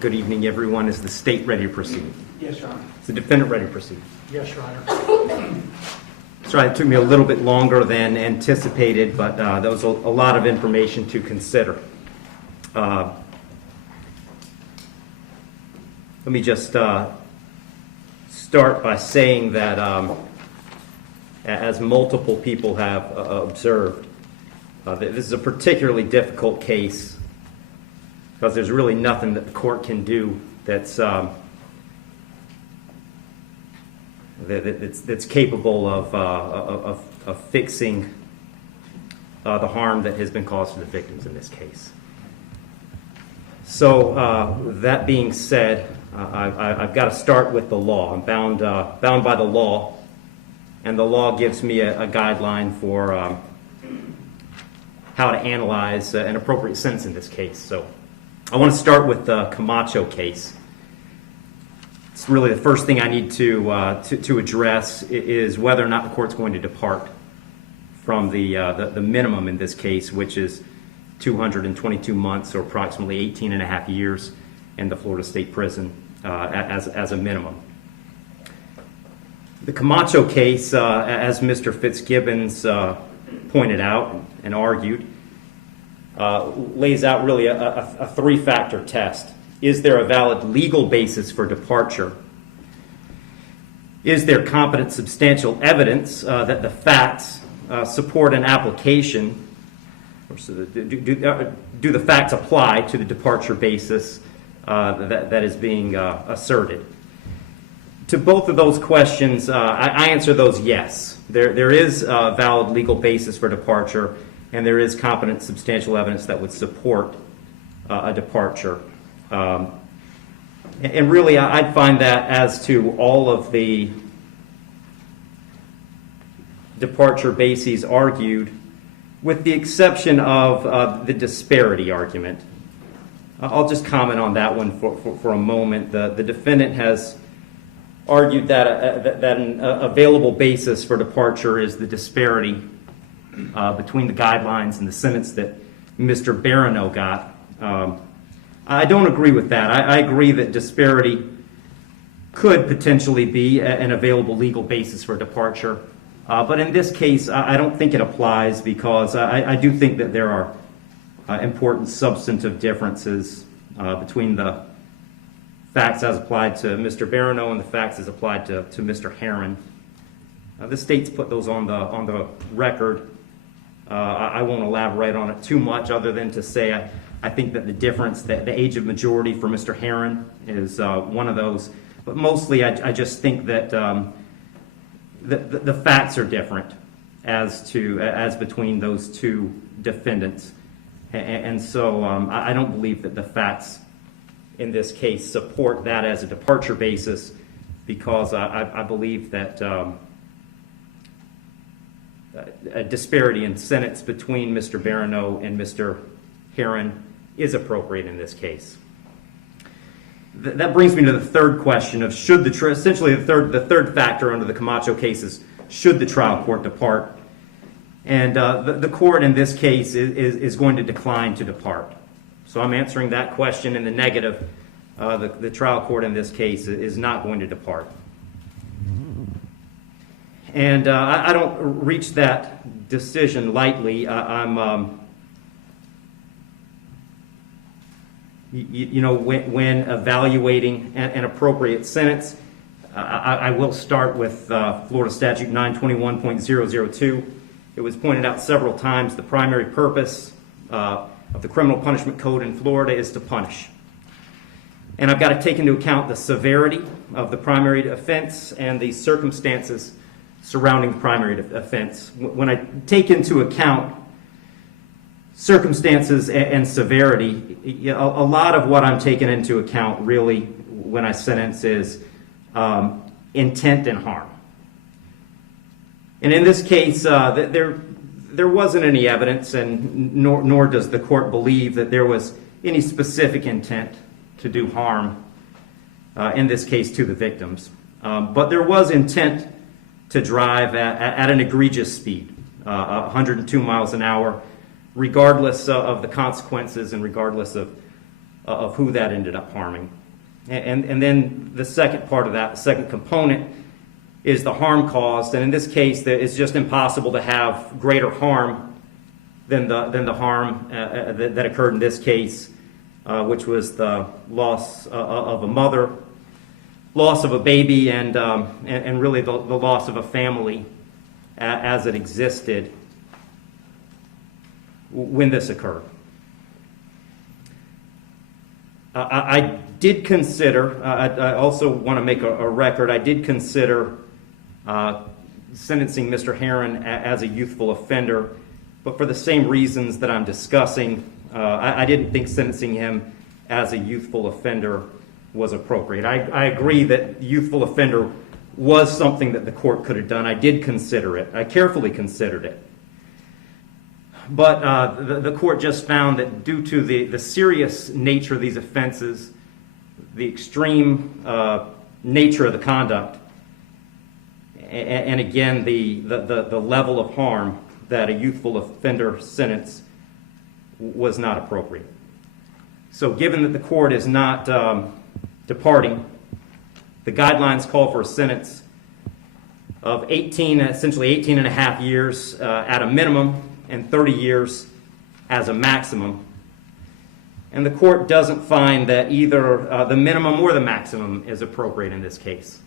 Good evening, everyone. Is the state ready to proceed? Yes, Your Honor. Is the defendant ready to proceed? Yes, Your Honor. Sorry, it took me a little bit longer than anticipated, but there was a lot of information to consider. Let me just start by saying that, as multiple people have observed, this is a particularly difficult case because there's really nothing that the court can do that's capable of fixing the harm that has been caused to the victims in this case. So that being said, I've got to start with the law. I'm bound by the law, and the law gives me a guideline for how to analyze an appropriate sentence in this case. So I want to start with the Camacho case. It's really the first thing I need to address is whether or not the court's going to depart from the minimum in this case, which is 222 months or approximately 18 and a half years in the Florida State Prison as a minimum. The Camacho case, as Mr. Fitzgibbons pointed out and argued, lays out really a three-factor test. Is there a valid legal basis for departure? Is there competent substantial evidence that the facts support an application? Or do the facts apply to the departure basis that is being asserted? To both of those questions, I answer those yes. There is a valid legal basis for departure, and there is competent substantial evidence that would support a departure. And really, I'd find that as to all of the departure bases argued, with the exception of the disparity argument. I'll just comment on that one for a moment. The defendant has argued that an available basis for departure is the disparity between the guidelines and the sentence that Mr. Barano got. I don't agree with that. I agree that disparity could potentially be an available legal basis for departure. But in this case, I don't think it applies because I do think that there are important substantive differences between the facts as applied to Mr. Barano and the facts as applied to Mr. Herrin. The state's put those on the record. I won't elaborate on it too much other than to say I think that the difference, the age of majority for Mr. Herrin is one of those. But mostly I just think that the facts are different as between those two defendants. And so I don't believe that the facts in this case support that as a departure basis because I believe that a disparity in sentence between Mr. Barano and Mr. Herrin is appropriate in this case. That brings me to the third question of should essentially the third factor under the Camacho case is should the trial court depart? And the court in this case is going to decline to depart. So I'm answering that question in the negative. The trial court in this case is not going to depart. And I don't reach that decision lightly. When evaluating an appropriate sentence, I will start with Florida Statute 921.002. It was pointed out several times the primary purpose of the criminal punishment code in Florida is to punish. And I've got to take into account the severity of the primary offense and the circumstances surrounding the primary offense. When I take into account circumstances and severity, a lot of what I'm taking into account really when I sentence is intent and harm. And in this case, there wasn't any evidence, and nor does the court believe that there was any specific intent to do harm, in this case to the victims. But there was intent to drive at an egregious speed, 102 miles an hour, regardless of the consequences and regardless of of who that ended up harming. And then the second part of that, the second component, is the harm caused. And in this case, it's just impossible to have greater harm than the harm that occurred in this case, which was the loss of a mother, loss of a baby, and really the loss of a family as it existed when this occurred. I did consider, I also want to make a record, I did consider sentencing Mr. Herrin as a youthful offender, but for the same reasons that I'm discussing, I didn't think sentencing him as a youthful offender was appropriate. I agree that youthful offender was something that the court could have done. I did consider it. I carefully considered it. But the court just found that due to the serious nature of these offenses, the extreme nature of the conduct, and again, the level of harm, that a youthful offender sentence was not appropriate. So given that the court is not departing, the guidelines call for a sentence of 18, essentially 18 and a half years at a minimum, and 30 years as a maximum. And the court doesn't find that either the minimum or the maximum is appropriate in this case.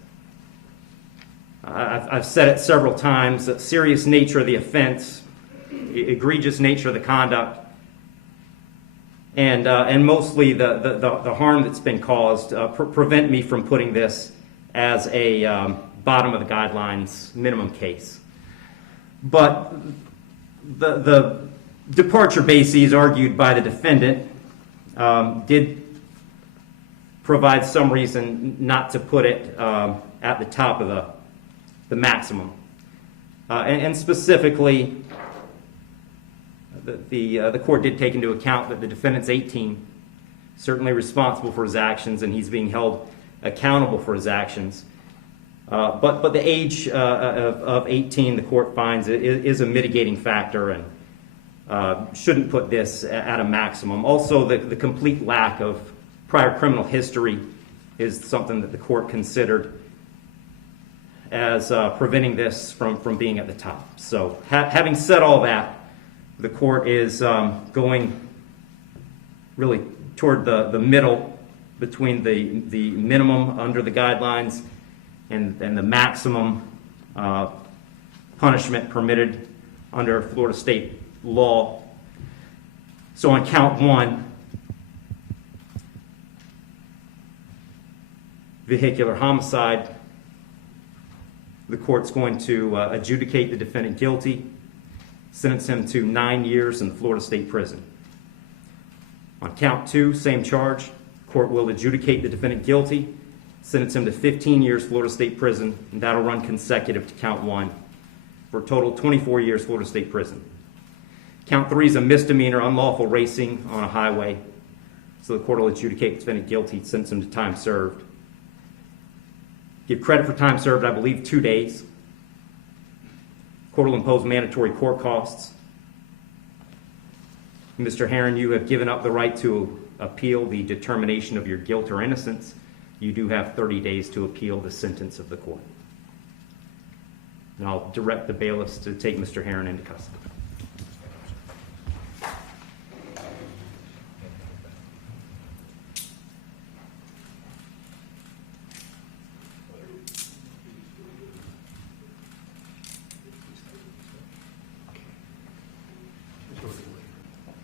I've said it several times, the serious nature of the offense, egregious nature of the conduct, and mostly the harm that's been caused prevent me from putting this as a bottom of the guidelines minimum case. But the departure bases argued by the defendant did provide some reason not to put it at the top of the maximum. And specifically, the court did take into account that the defendant's 18, certainly responsible for his actions, and he's being held accountable for his actions. But the age of 18, the court finds, is a mitigating factor and shouldn't put this at a maximum. Also, the complete lack of prior criminal history is something that the court considered as preventing this from being at the top. So having said all that, the court is going really toward the middle between the minimum under the guidelines and the maximum punishment permitted under Florida state law. So on count one, vehicular homicide, the court's going to adjudicate the defendant guilty, sentence him to 9 years in the Florida State Prison. On count two, same charge, court will adjudicate the defendant guilty, sentence him to 15 years Florida State Prison, and that'll run consecutive to count one for a total of 24 years Florida State Prison. Count three is a misdemeanor, unlawful racing on a highway, so the court will adjudicate the defendant guilty, sentence him to time served. Give credit for time served, I believe, 2 days. Court will impose mandatory court costs. Mr. Herrin, you have given up the right to appeal the determination of your guilt or innocence. You do have 30 days to appeal the sentence of the court. And I'll direct the bailiffs to take Mr. Herrin into custody.